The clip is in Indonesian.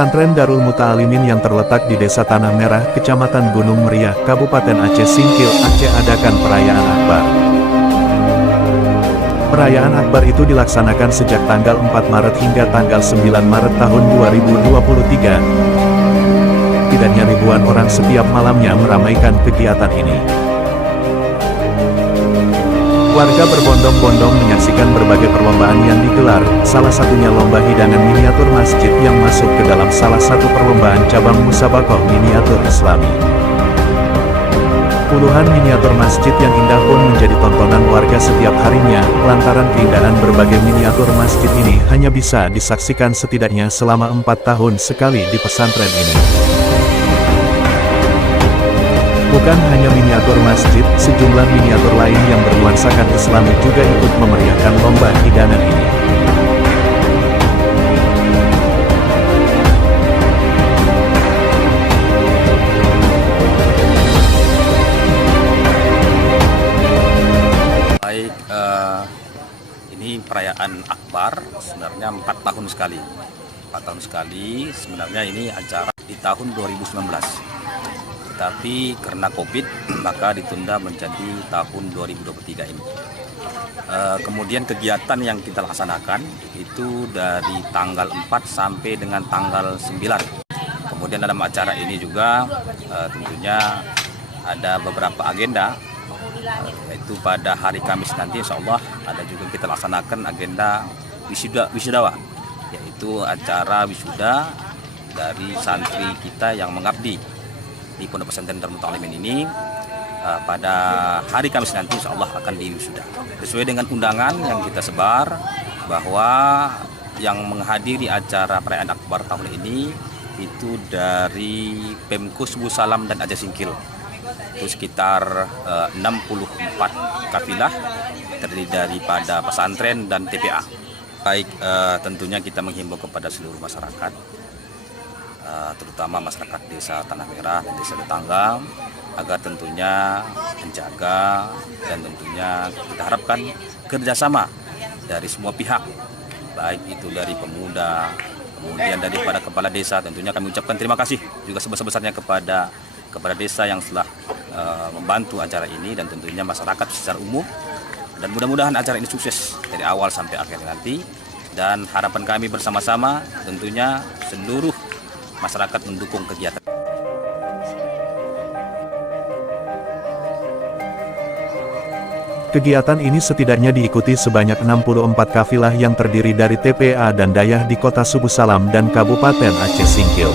Pesantren Darul Muta'alimin yang terletak di Desa Tanah Merah, Kecamatan Gunung Meriah, Kabupaten Aceh Singkil, Aceh adakan perayaan Akbar. Perayaan Akbar itu dilaksanakan sejak tanggal 4 Maret hingga tanggal 9 Maret tahun 2023. Tidaknya ribuan orang setiap malamnya meramaikan kegiatan ini. Warga berbondong-bondong menyaksikan berbagai perlombaan yang digelar, salah satunya lomba hidangan miniatur masjid yang masuk ke dalam salah satu perlombaan cabang Musabakoh Miniatur Islami. Puluhan miniatur masjid yang indah pun menjadi tontonan warga setiap harinya, lantaran keindahan berbagai miniatur masjid ini hanya bisa disaksikan setidaknya selama 4 tahun sekali di pesantren ini. Bukan hanya miniatur masjid, sejumlah miniatur lain yang bernuansakan Islami juga ikut memeriahkan lomba hidangan ini. Baik, ini perayaan Akbar sebenarnya 4 tahun sekali. 4 tahun sekali, sebenarnya ini acara di tahun 2019. Tapi karena COVID maka ditunda menjadi tahun 2023 ini. Kemudian kegiatan yang kita laksanakan itu dari tanggal 4 sampai dengan tanggal 9. Kemudian dalam acara ini juga tentunya ada beberapa agenda, yaitu pada hari Kamis nanti insya Allah ada juga kita laksanakan agenda wisudawa, yaitu acara wisuda dari santri kita yang mengabdi di Pondok Pesantren Darul Muta'alimin ini. Pada hari Kamis nanti insya Allah akan diwisuda. Sesuai dengan undangan yang kita sebar, bahwa yang menghadiri acara perayaan Akbar tahun ini itu dari Pemko Subuh Salam dan Aceh Singkil. Itu sekitar 64 kafilah terdiri daripada pesantren dan TPA. Baik, tentunya kita menghimbau kepada seluruh masyarakat, terutama masyarakat desa Tanah Merah dan desa tetangga, agar tentunya menjaga dan tentunya kita harapkan kerjasama dari semua pihak, baik itu dari pemuda, kemudian daripada kepala desa. Tentunya kami ucapkan terima kasih juga sebesar-besarnya kepada desa yang telah membantu acara ini, dan tentunya masyarakat secara umum, dan mudah-mudahan acara ini sukses dari awal sampai akhir nanti. Dan harapan kami bersama-sama tentunya seluruh masyarakat mendukung kegiatan. Kegiatan ini setidaknya diikuti sebanyak 64 kafilah yang terdiri dari TPA dan dayah di Kota Subuh Salam dan Kabupaten Aceh Singkil.